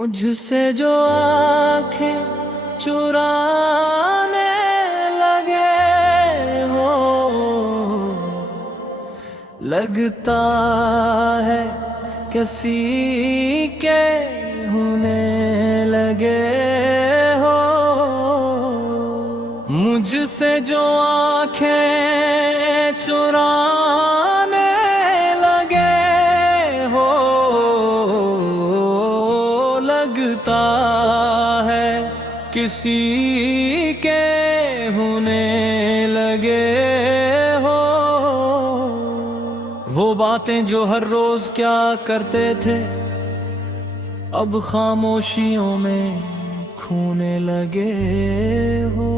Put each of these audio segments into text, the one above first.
मुझसे जो आंखें चुराने लगे हो, लगता है किसी के होने लगे हो। मुझसे जो आंखें चुराने लगे हो, लगता है किसी के होने लगे हो। वो बातें जो हर रोज क्या करते थे, अब खामोशियों में खोने लगे हो।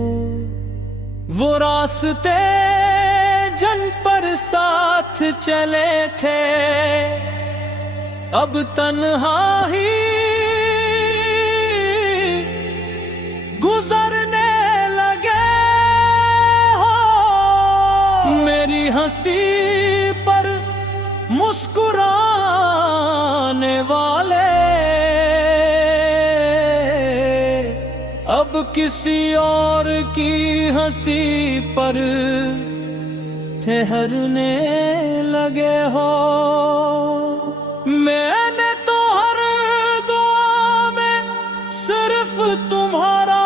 वो रास्ते जिन पर साथ चले थे, अब तन्हा ही गुजरने लगे हो। मेरी हंसी पर मुस्कुराने वाले अब किसी और की हंसी पर ठहरने लगे हो। मैंने तो हर दुआ में सिर्फ तुम्हारा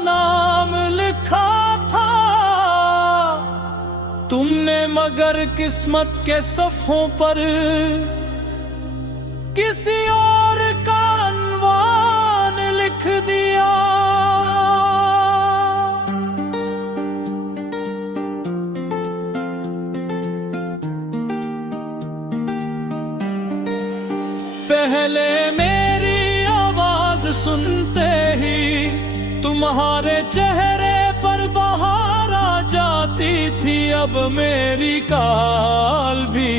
नाम लिखा था, तुमने मगर किस्मत के सफ़ों पर किसी और का अनवान लिख दिया। पहले मेरी आवाज सुनते ही तुम्हारे चेहरे पर बहार आ जाती थी। अब मेरी काल भी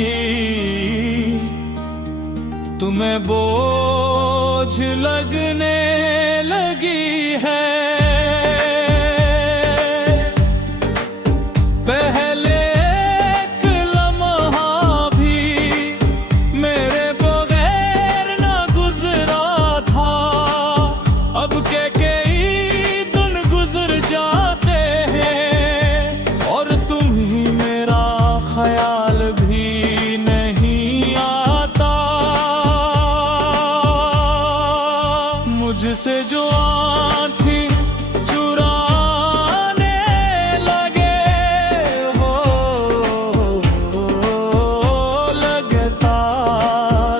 तुम्हें बोझ लगने लगी है। पहले एक लम्हा भी मेरे बगैर न गुजरा था, अब के कई दिन गुजर जाते हैं और तुम ही मेरा ख्याल भी नहीं आता। मुझसे जो आँखें चुराने लगे हो, लगता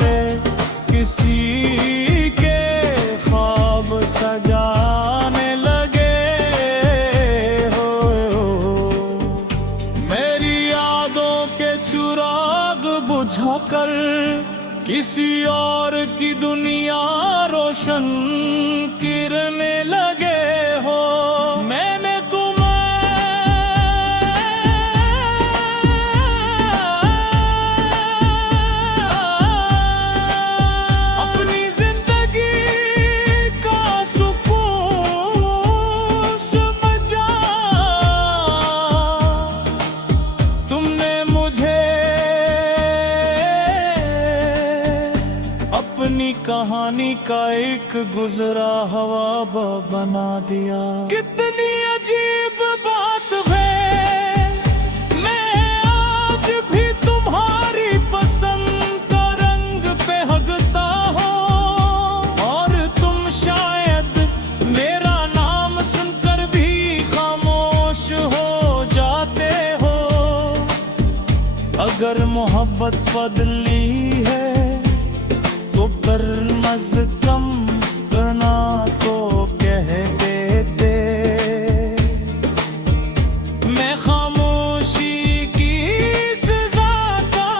रे किसी के ख्वाब सजाने लगे हो। मेरी यादों के चिराग बुझाकर किसी और की दुनिया रोशन करने लगे हो। मैंने तुम्हें अपनी जिंदगी का सुकून समझा, तुमने मुझे अपनी कहानी का एक गुजरा हवा बना दिया। कितनी अजीब बात है, मैं आज भी तुम्हारी पसंद का रंग पे हगता हूँ और तुम शायद मेरा नाम सुनकर भी खामोश हो जाते हो। अगर मोहब्बत बदली है तो कर मज कम करना तो कह देते। मैं खामोशी की सजा का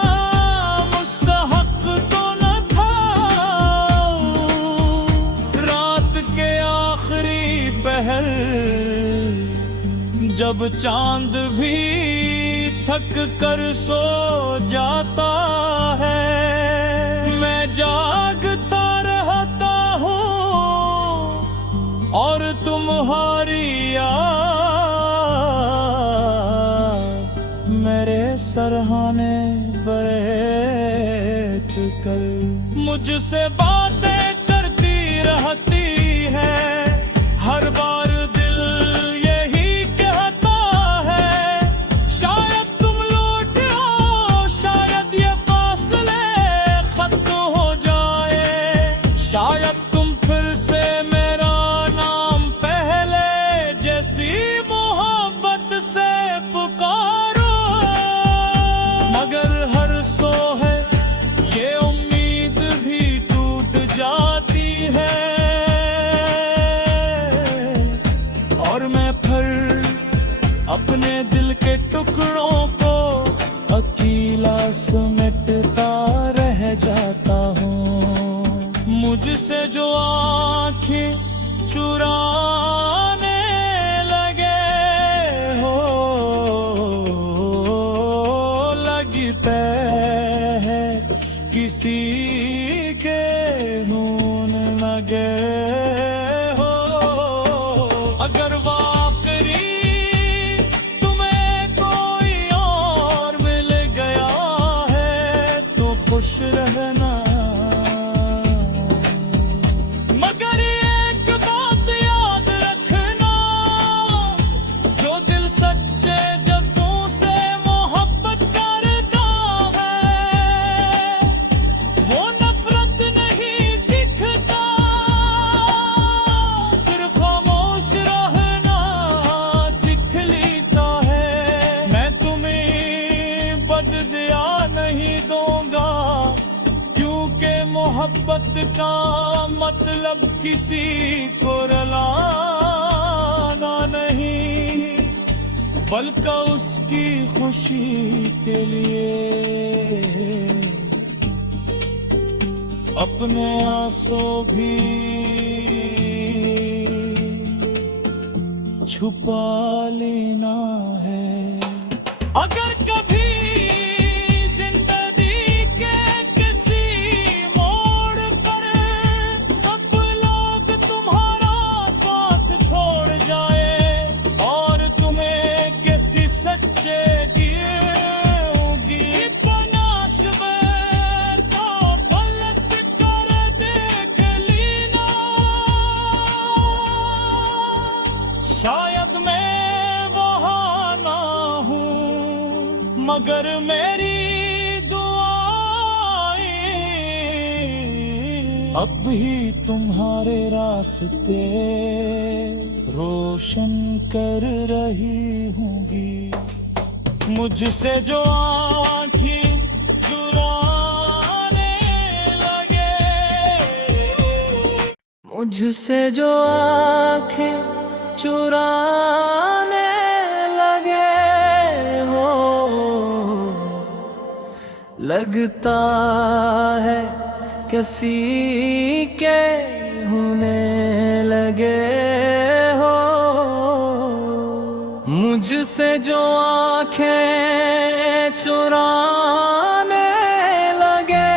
मुस्तहक तो न था। रात के आखिरी पहर जब चांद भी थक कर सो जाता है, मैं जागता रहता हूँ और तुम्हारी याद मेरे सरहाने बैठ कर मुझसे बातें करती रह शायद तुम फिर से मेरा नाम पहले जैसी मोहब्बत से पुकारो, मगर हर सो है ये उम्मीद भी टूट जाती है, और मैं फिर अपने दिल के टुकड़ों को अकेला समेटता रह जाता हूँ। मुझसे जो आँखें चुराने लगे हो, लगता है किसी के खून लगे हो। अगर वाकई तुम्हें कोई और मिल गया है तो खुश रहना, मगर एक बात याद रखना, जो दिल सच्चे जज्बों से मोहब्बत करता है वो नफरत नहीं सीखता, सिर्फ खामोश रहना सीख लेता है। मैं तुम्हें बददिया नहीं दूंगा, क्योंकि मोहब्बत का मतलब किसी को रुलाना नहीं, बल्कि उसकी खुशी के लिए अपने आंसू भी छुपा लेना है। अगर कभी जिंदगी के किसी मोड़ पर सब लोग तुम्हारा साथ छोड़ जाए और तुम्हें किसी सच्चे दिए होगी पनाश में तो पलट कर देख लेना, शायद मैं वहाँ ना हूँ मगर मेरी दुआएं अब भी तुम्हारे रास्ते रोशन कर रही होंगी। मुझसे जो आँखें चुराने लगे, मुझसे जो आँखें चुराने लगे हो, लगता है किसी के होने लगे हो। मुझसे जो आँखें चुराने लगे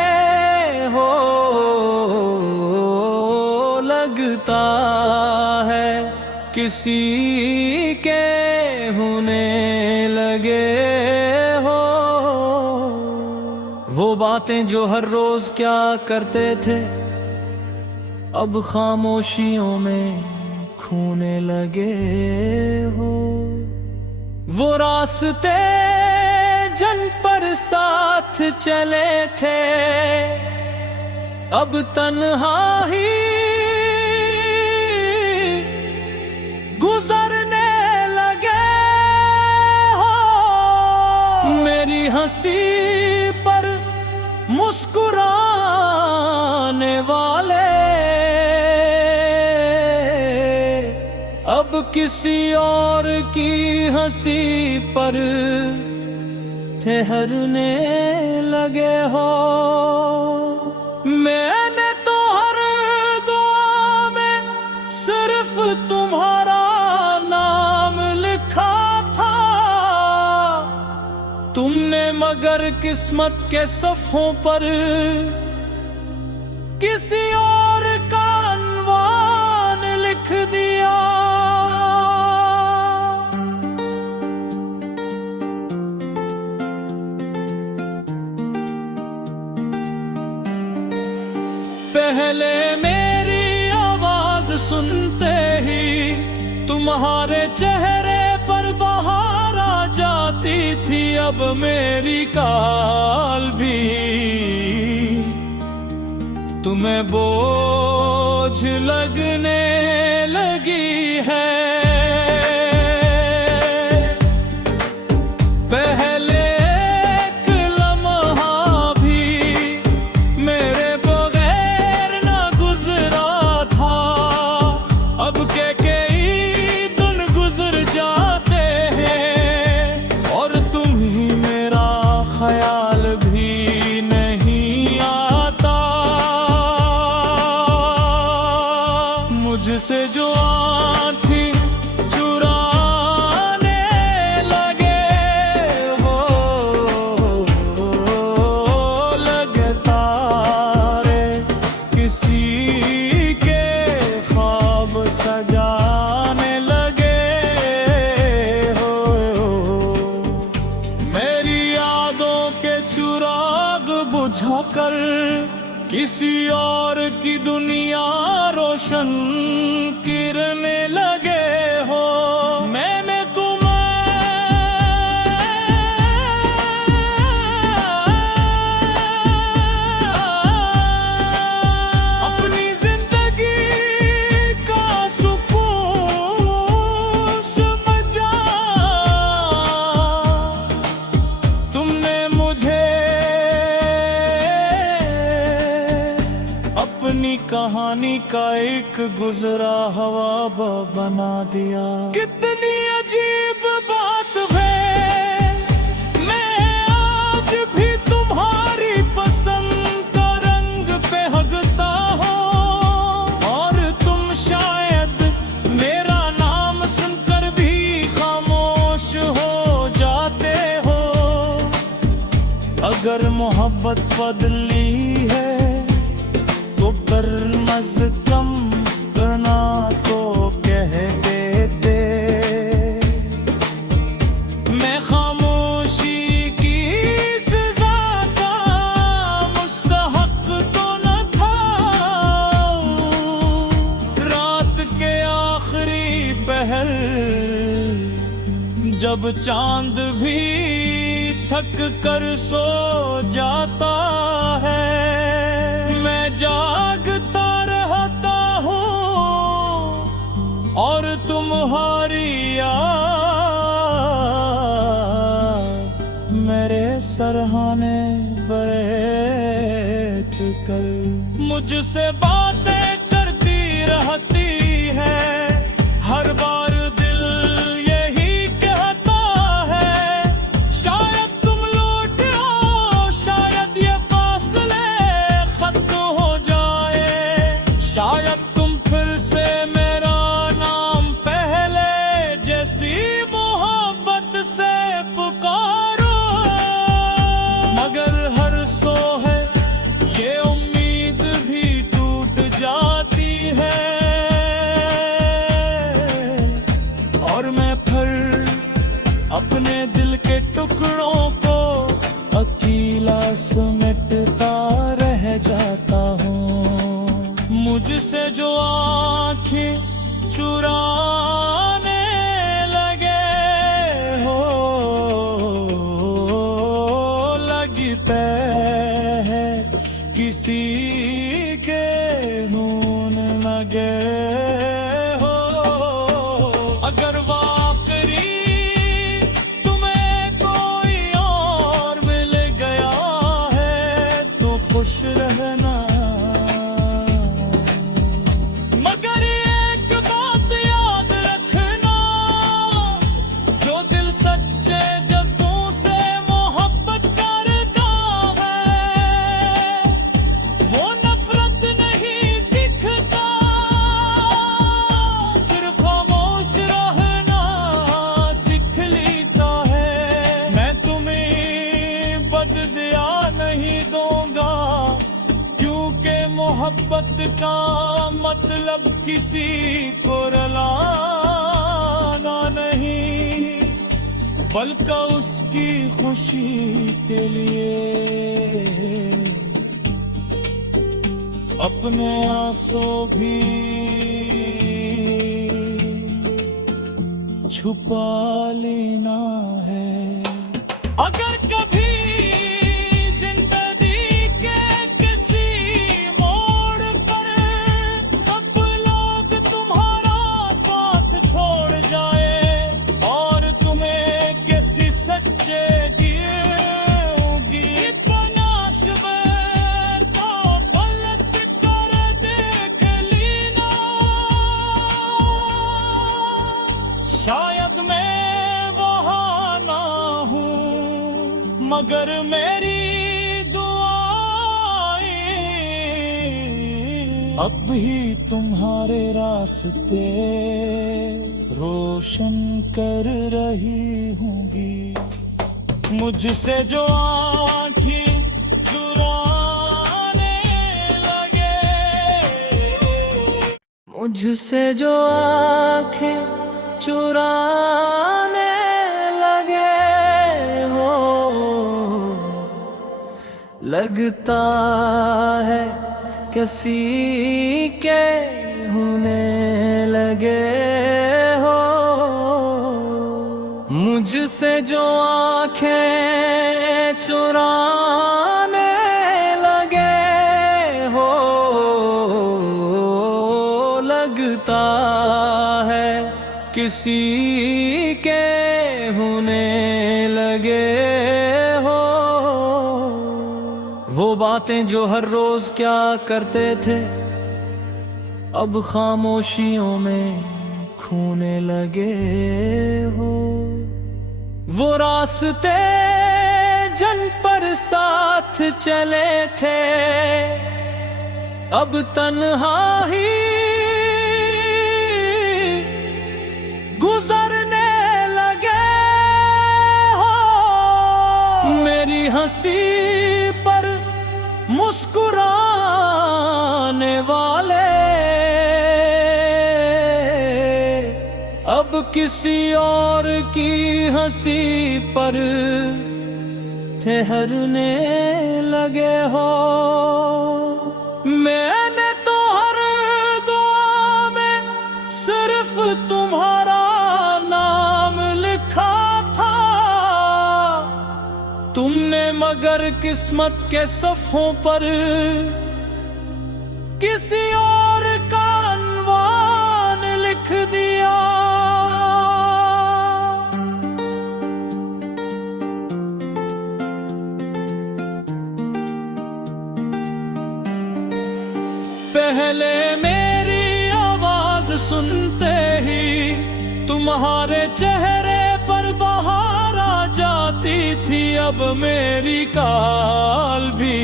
हो, लगता है किसी के होने लगे हो। वो बातें जो हर रोज क्या करते थे अब खामोशियों में खोने लगे हो। वो रास्ते जन पर साथ चले थे अब तन्हा ही गुजरने लगे हो। मेरी हंसी पर मुस्कुराने वाले अब किसी और की हंसी पर ठहरने लगे हो। मैंने तो हर दुआ में सिर्फ तुम्हारा नाम लिखा था, तुमने मगर किस्मत के सफ़ों पर किसी और का अनवान लिख दिया। पहले मेरी आवाज सुनते ही तुम्हारे चेहरे पर बहार आ जाती थी, अब मेरी काल भी तुम्हें लगने लगी है। पहले एक लम्हा भी मेरे बगैर न गुजरा था, अब के कई दिन गुजर जाते हैं और तुम ही मेरा ख्याल भी नहीं आता। मुझसे जो आँखें चुराने लगे हो, लगे तारे किसी के ख्वाब सजाने लगे हो। मेरी यादों के चिराग बुझाकर किसी और की दुनिया रोशन करने लगे हो। मैंने तुम्हें अपनी जिंदगी का सुकून समझा, तुमने मुझे अपनी कहानी का एक गुजरा हवा बना दिया। कितनी अजीब बात है, मैं आज भी तुम्हारी पसंद का रंग पे हगता हूँ और तुम शायद मेरा नाम सुनकर भी खामोश हो जाते हो। अगर मोहब्बत बदली है तो कर्मज कम करना तो कह देते। मैं खामोशी की सजा का मुस्तहक तो न था। रात के आखिरी पहर जब चांद भी थक कर सो जाता है, मैं जागता रहता हूँ और तुम्हारी याद मेरे सरहाने बैठ कर मुझसे बातें करती रहती है। हर बार दिल यही कहता है, शायद तुम लौट आओ, शायद ये फासले खत्म हो जाए, शायद तुम फिर से मेरा नाम पहले जैसी मोहब्बत से पुकारो। मगर हर सो है ये उम्मीद भी टूट जाती है और मैं फिर अपने दिल के टुकड़ों को अकेला समेटता रह जाता हूँ। मुझसे जो आँखें चुराने लगे हो, लगी है किसी के खून लगे हो। अगर वाकई तुम्हें कोई और मिल गया है तो खुश रहना, मगर एक बात याद रखना, जो दिल सच्चे जज्बों से मोहब्बत करता है वो नफरत नहीं सीखता, सिर्फ खामोश रहना सीख लेता है। मैं तुम्हें बददिया नहीं दूंगा क्योंकि मोहब्बत का मतलब किसी को रुलाना नहीं, बल्कि उसकी खुशी के लिए अपने आंसू भी छुपा लेना है। अगर कभी जिंदगी के किसी मोड़ पर सपने मगर मेरी दुआएं अब भी तुम्हारे रास्ते रोशन कर रही होंगी। मुझसे जो आँखें चुराने लगे, मुझसे जो आँखें चुराने लगे हो, लगता है किसी के होने लगे हो। मुझसे जो आँखें चुराने लगे हो, लगता है किसी के होने लगे हो। वो बातें जो हर रोज क्या करते थे, अब खामोशियों में खोने लगे हो। वो रास्ते जन पर साथ चले थे, अब तन्हा ही गुजरने लगे हो। मेरी हंसी पर मुस्कुराने वाले अब किसी और की हंसी पर ठहरने लगे हो। मैंने तो हर दुआ में सिर्फ तुम्हारा नाम लिखा था, तुमने मगर किस्मत के सफ़ों पर किसी और का अनवान लिख दिया। पहले मेरी आवाज सुनते ही तुम्हारे चेहरे पर बहार आ जाती थी, अब मेरी काल भी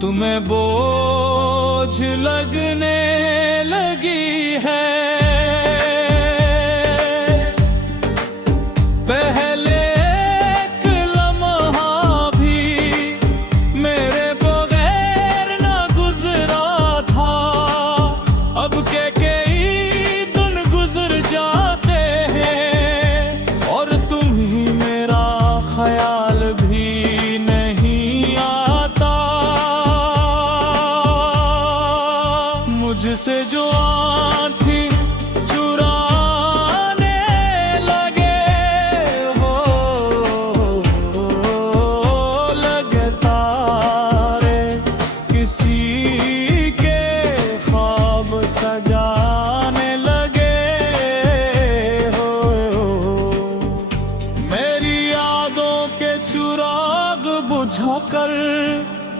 तुम्हें बोझ लगने लगी है। पहले एक लम्हा भी मेरे बगैर ना गुजरा था, अब के कई दिन गुजर जाते हैं और तुम ही मेरा ख्याल भी नहीं आता। मुझसे जो आँखें चुराने लगे हो, लगता रे किसी के ख्वाब सजाने लगे हो। मेरी यादों के चिराग बुझाकर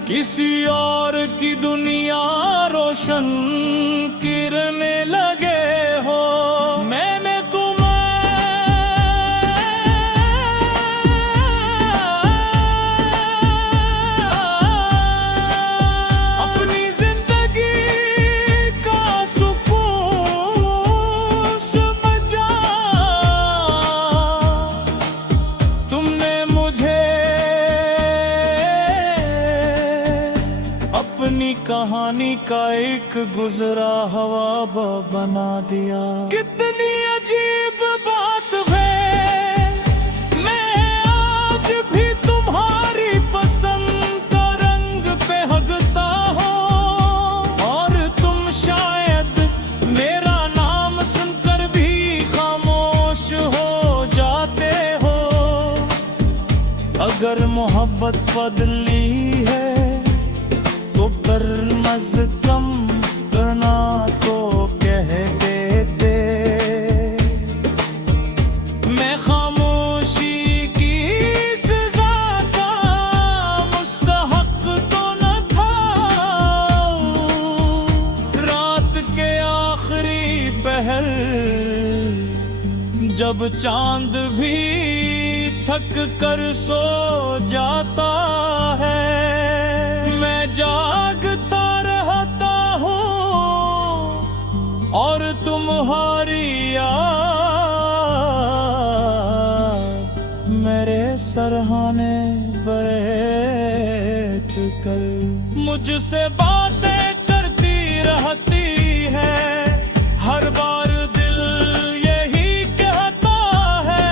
किसी और की दुनिया रोशन करने लगे हो। मैंने अपनी जिंदगी का सुकून समझा, तुमने मुझे अपनी कहानी का एक गुजरा हवा बना दिया। कितनी अजीब बात है, मैं आज भी तुम्हारी पसंद का रंग पे हगता हूँ और तुम शायद मेरा नाम सुनकर भी खामोश हो जाते हो। अगर मोहब्बत बदली है तो कर मज कम करना तो कह देते। मैं खामोशी की सजा का मुस्तहक तो न था। रात के आखिरी पहर जब चांद भी थक कर सो जाता है, मैं जागता रहता हूँ और तुम्हारी याद मेरे सरहाने बैठ कर मुझसे बातें करती रहती है। हर बार दिल यही कहता है,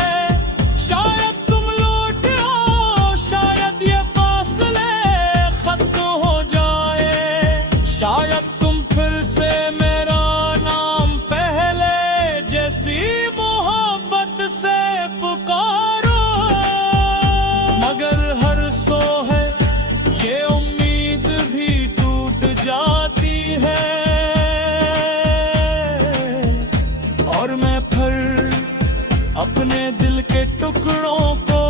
शायद तुम लौट आओ, शायद ये फासले खत्म हो जाए, शायद तुम फिर से मेरा नाम पहले जैसी मोहब्बत से पुकारो। मगर हर सो है ये उम्मीद भी टूट जाती है, और मैं फिर अपने दिल के टुकड़ों को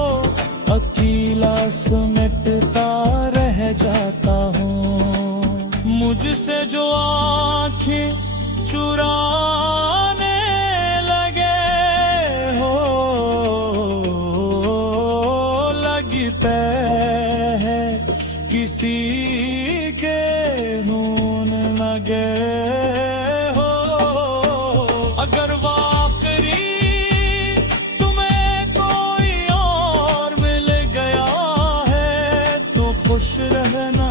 अकेला समेटता रह जाता हूँ। मुझसे जो आँखें चुराने लगे हो, लगता है किसी के खून लगे हो। अगर वाकई तुम्हें कोई और मिल गया है तो खुश रहना,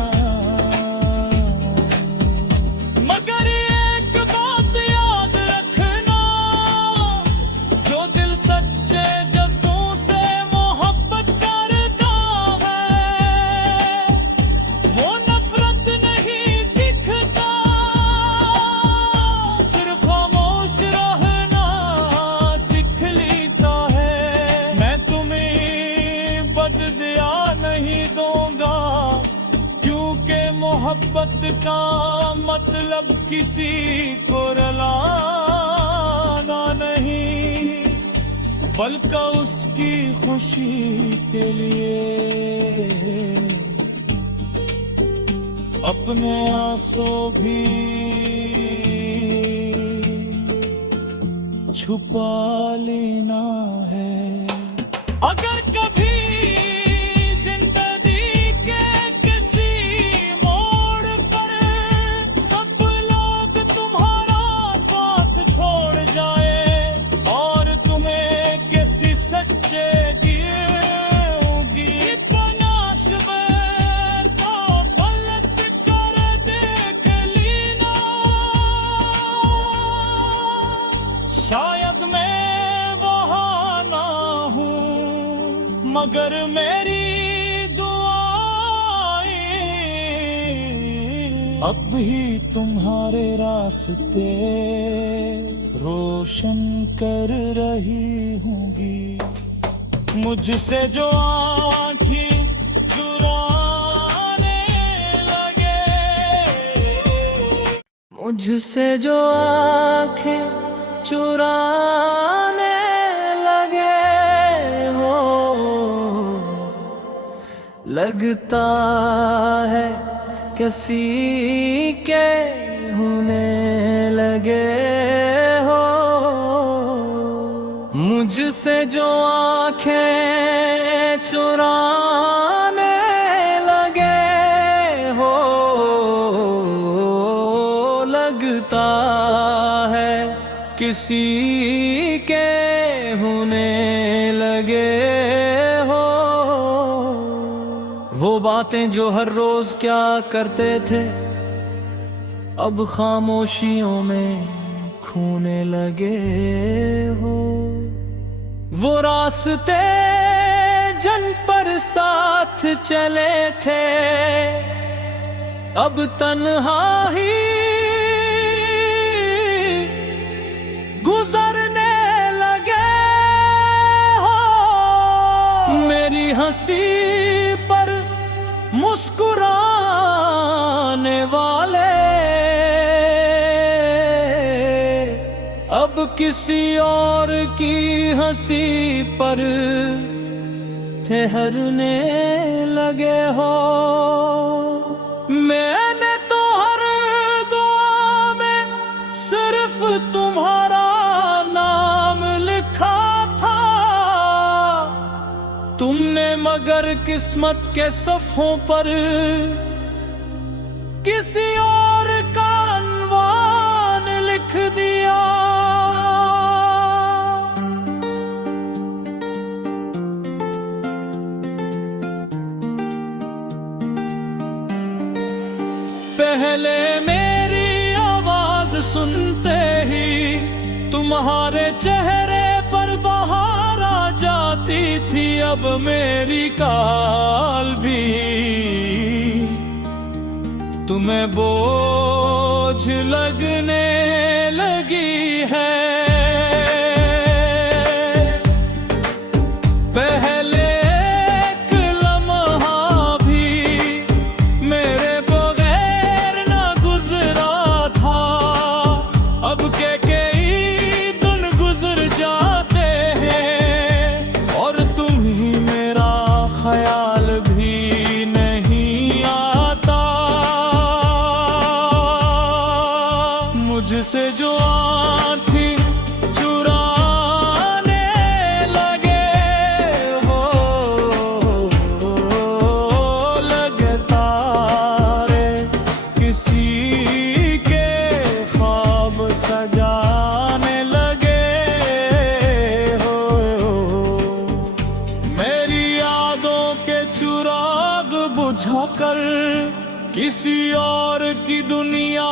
मगर एक बात याद रखना, जो दिल सच्चे जज्बों से मोहब्बत करता है वो नफरत नहीं सीखता, सिर्फ खामोश रहना सीख लेता है। मैं तुम्हें बददिया नहीं दूंगा, क्योंकि मोहब्बत का मतलब किसी को रुलाना नहीं, बल्कि उसकी खुशी के लिए अपने आंसू भी छुपा लेना है। अगर कभी जिंदगी के किसी मोड़ पर सब लोग तुम्हारा साथ छोड़ जाए और तुम्हें किसी सच्चे दियोगी तलाश में, तो पलट कर देख लेना, शायद मैं वहाँ ना हूँ, मगर मेरी दुआएं अब भी तुम्हारे रास्ते रोशन कर रही होंगी। मुझसे जो आँखें चुराने लगे, मुझसे जो आँखें चुराने लगे हो, लगता है किसी के होने लगे हो। मुझसे जो आँखें चुराने लगे हो, लगता है किसी के होने लगे हो। वो बातें जो हर रोज क्या करते थे अब खामोशियों में खोने लगे हो। वो रास्ते जन पर साथ चले थे अब तन्हा ही गुजरने लगे हो। मेरी हंसी पर मुस्कुराने वाले अब किसी और की हंसी पर ठहरने लगे हो। मैंने तो हर दुआ में सिर्फ तुम्हारा नाम लिखा था, अगर किस्मत के सफ़ों पर किसी और का अनवान लिख दिया, पहले मेरी आवाज सुनते ही तुम्हारे चेहरे पर बहार आ जाती थी। अब मेरी काल भी तुम्हें बोझ लगने लगी है। पहले एक लम्हा भी मेरे बगैर न गुजरा था, अब के कई दिन गुजर जाते हैं और तुम ही मेरा ख्याल भी नहीं आता। मुझसे जो आँखें चुराने लगे हो, लगे तारे किसी के ख्वाब सजाने लगे हो। मेरी यादों के चिराग बुझाकर किसी और की दुनिया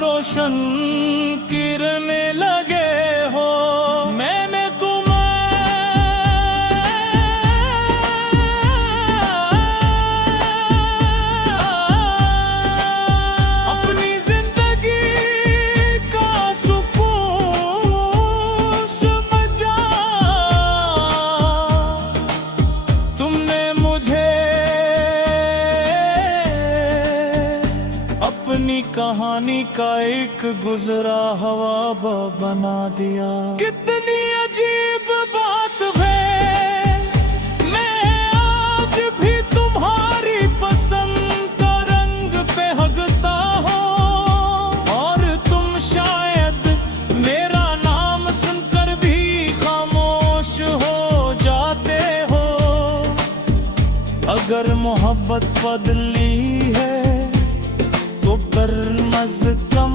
रोशन करने लगे हो। मैंने तुम्हें अपनी जिंदगी का सुकून समझा, तुमने मुझे अपनी कहानी का एक गुजरा हवा बना दिया। कितनी अजीब बात है, मैं आज भी तुम्हारी पसंद का रंग पे हगता हूँ और तुम शायद मेरा नाम सुनकर भी खामोश हो जाते हो। अगर मोहब्बत बदली है तो कर्मज कम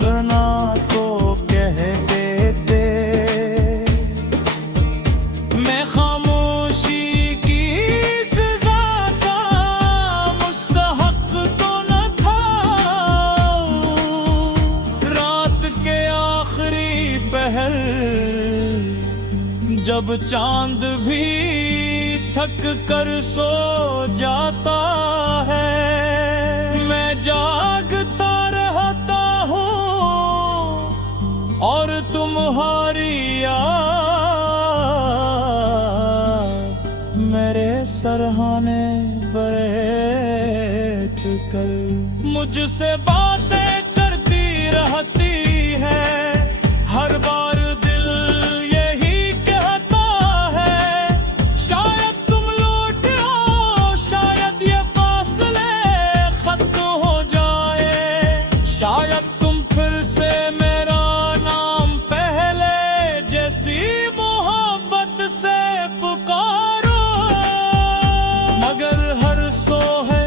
करना तो कह देते। मैं खामोशी की सजा का मुस्तहक तो न था। रात के आखिरी पहर जब चांद भी थक कर सो जाता है, मैं जागता रहता हूँ और तुम्हारी याद मेरे सरहाने बैठ कर मुझसे बातें करती रहती है। हर बार दिल यही कहता है, शायद तुम लौट आओ, शायद ये फासले खत्म हो जाए, शायद तुम फिर से मेरा नाम पहले जैसी मोहब्बत से पुकारो। मगर हर सो है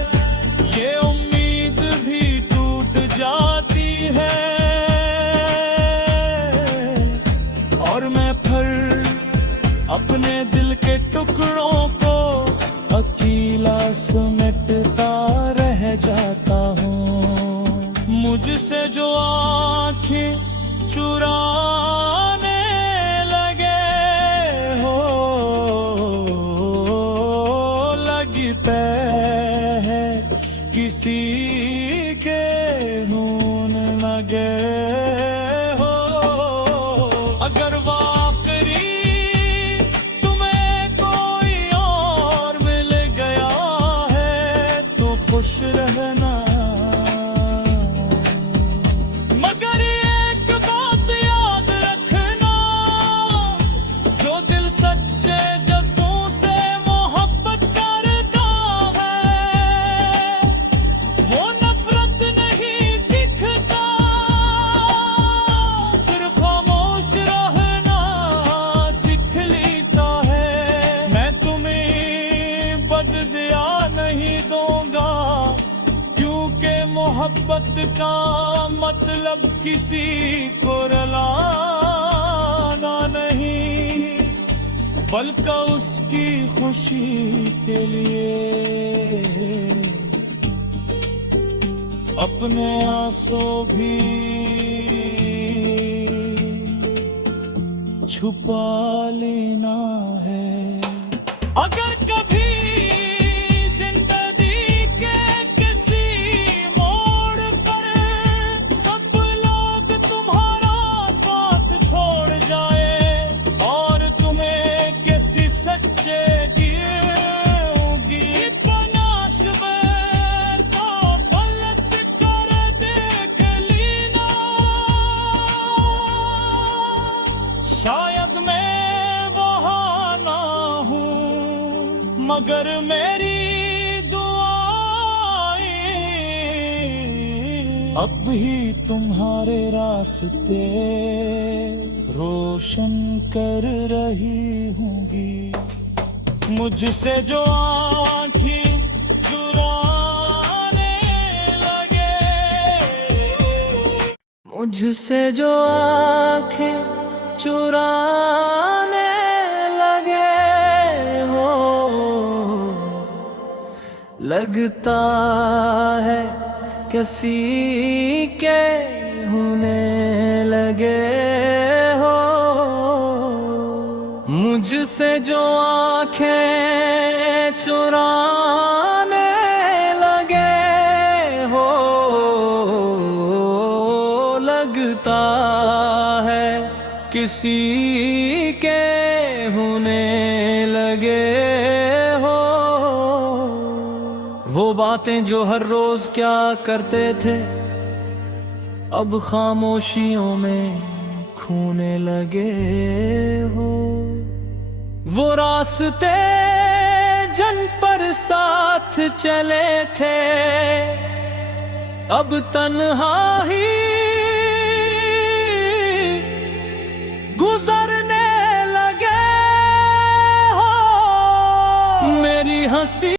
ये उम्मीद भी टूट जाती है और मैं फिर अपने दिल के टुकड़ों को अकेला समेटता रह जाता हूँ। मुझसे जो आँखें चुराने लगे हो, लगी है किसी के खून लगे हो। अगर वाकई तुम्हें कोई और मिल गया है तो खुश रहना, मगर एक बात याद रखना, जो दिल सच्चे जज्बों से मोहब्बत करता है वो नफरत नहीं सीखता। का मतलब किसी को रुलाना नहीं, बल्कि उसकी खुशी के लिए अपने आंसू भी छुपा लेना है। अगर कभी जिंदगी के किसी मोड़ पर सब लोग तुम्हारा साथ छोड़ जाए और तुम्हें किसी सच्चे शायद मैं वहाँ ना हूँ, मगर मेरी दुआएं अब भी तुम्हारे रास्ते रोशन कर रही होंगी। मुझसे जो आँखें चुराने लगे, मुझसे जो आँखें चुराने लगे हो, लगता है किसी के होने लगे हो। मुझसे जो आँखें चुराने लगे हो, लगता है किसी के होने लगे हो। वो बातें जो हर रोज क्या करते थे, अब खामोशियों में खोने लगे हो। वो रास्ते जन पर साथ चले थे, अब तन्हा ही गुजरने लगे हो। मेरी हंसी